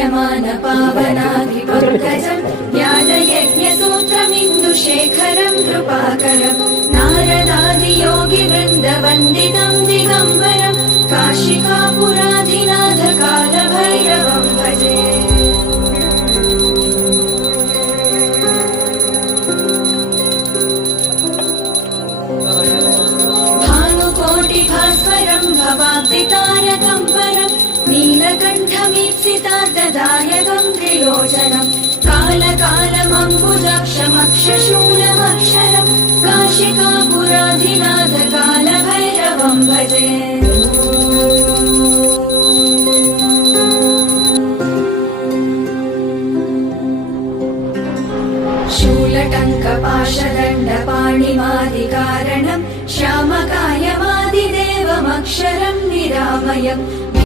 मन्यमान पावनाधिपङ्कजम् ज्ञानयज्ञसूत्रमिन्दुशेखरम् कृपाकरम् नारदादियोगिवृन्दवन्दितम् दिगम्बरम् काशिकापुराधिनाथ कालभैरवम् भजे। भानुकोटिभास्वरम् भवाब्दितारकम् वरम् नीलकण्ठमीप्सितार्धदायकम् त्रिलोचनम् कालकालमम्बुजाक्षमक्षशूलमक्षरम् काशिकापुराधिनाथ कालभैरवम् भजे। शूलटङ्कपाशदण्डपाणिमादिकारणम् श्यामकायमादिदेवमक्षरम् निरामयम्